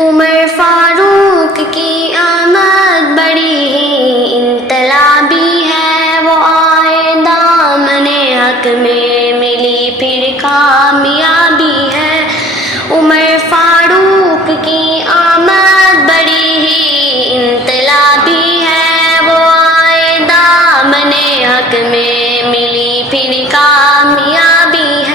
عمر فاروق کی آمد بڑی ہی انقلابی ہے، وہ آئے دامن حق میں ملی پھر کامیابی ہے۔ عمر فاروق کی آمد بڑی ہی انقلابی ہے، وہ آئے دامن حق میں ملی پھر کامیابی ہے۔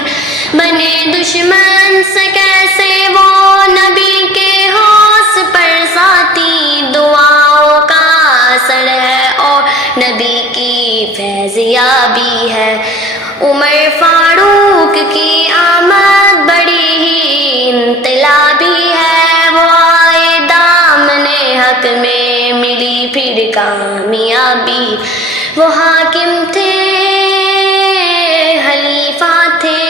بنے دشمن سے کیسے وہ نبی کے حوض پر ساتھی، دعاؤں کا اثر ہے اور نبی کی فیضیابی ہے۔ عمر فاروق کی آمد بڑی ہی انقلابی ہے، وہ آئے دامن حق میں ملی پھر کامیابی۔ وہ حاکم تھے، خلیفہ تھے،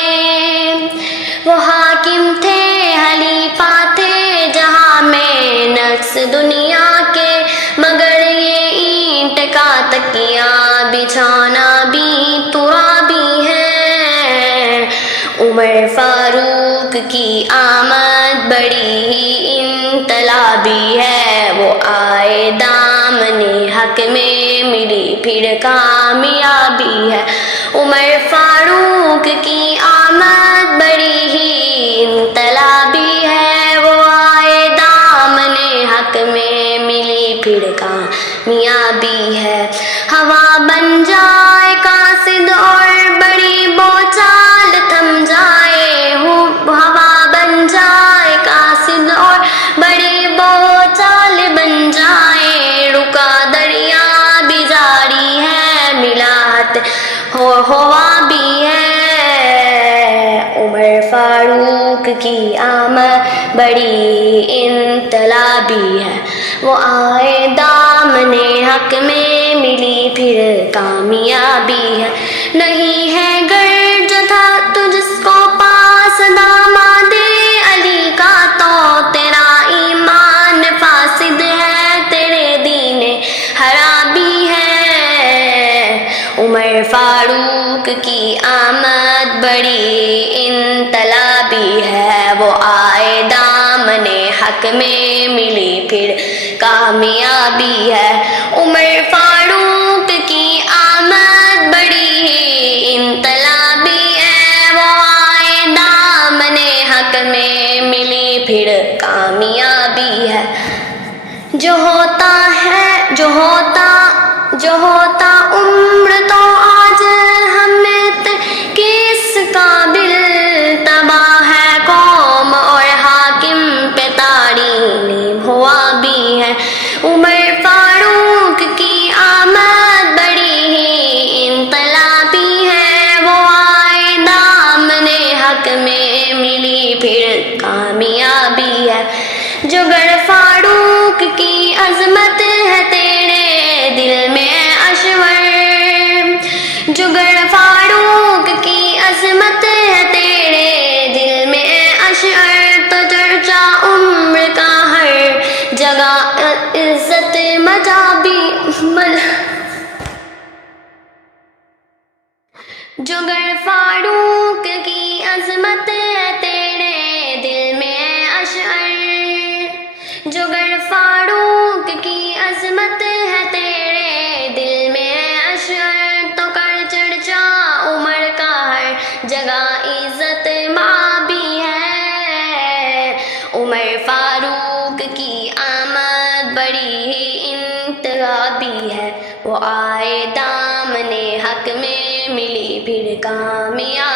وہ حاکم تھے، خلیفہ تھے جہاں میں نقص دنیا کے، مگر یہ اینٹ کا تکیہ بچھانا بھی ترابی ہے۔ عمر فاروق کی آمد بڑی ہی انقلابی ہے، وہ آئے دامن حق میں ملی پھر کامیابی ہے۔ عمر فاروق کی آمد بڑی ہی انقلابی ہے، وہ آئے دامن حق میں ملی پھر کامیابی ہے۔ ہوا بن جائے قاصد اور بڑی بوچال تھم جائے، ہوا بن جائے قاصد اور بڑی بوچال بن جائے، رکا دریا بھی جاری ہے، ملاحت ہوا بھی ہے۔ عمر فاروق کی آمد بڑی انقلابی ہے، وہ آئے دامن حق میں ملی پھر کامیابی ہے۔ نہیں ہے گر جو تھا تجھ کو پاس داماد علی کا، تو تیرا ایمان فاسد ہے، تیرے دین خرابی ہے۔ عمر فاروق کی آمد بڑی انقلابی ہے، وہ آئے دامن حق میں ملی پھر کامیابی ہے۔ عمر فاروق کی آمد بڑی ہی انقلابی ہے، وہ آئے دامن حق میں ملی پھر کامیابی ہے۔ جو ہوتا ہے، جو ہوتا عمر تو آج ہمیں کس قابل، تباہ ہے قوم اور حاکم پہ تعلیم ہوا بھی ہے۔ عمر فاروق کی آمد بڑی ہی انقلابی ہے، وہ آئے دامن حق میں ملی پھر کامیابی ہے۔ جو گر فاروق کی عظمت ہے تیرے دل میں اشور، جو گر فاروق کی عظمت ہے تیرے دل میں اشعر، تو چرچا عمر کا ہر جگہ عزت مجابی جو گر فاروق کی عظمت ہے تیرے دل میں اشعر، جو گر فاروق کی عظمت ہے تیرے دل میں اشعر، تو کر چرچا عمر کا ہر جگہ عزت مابی ہے۔ عمر فاروق کی آمد بڑی ہی انقلابی ہے، وہ آئے دامن حق میں ملی پھر کامیابی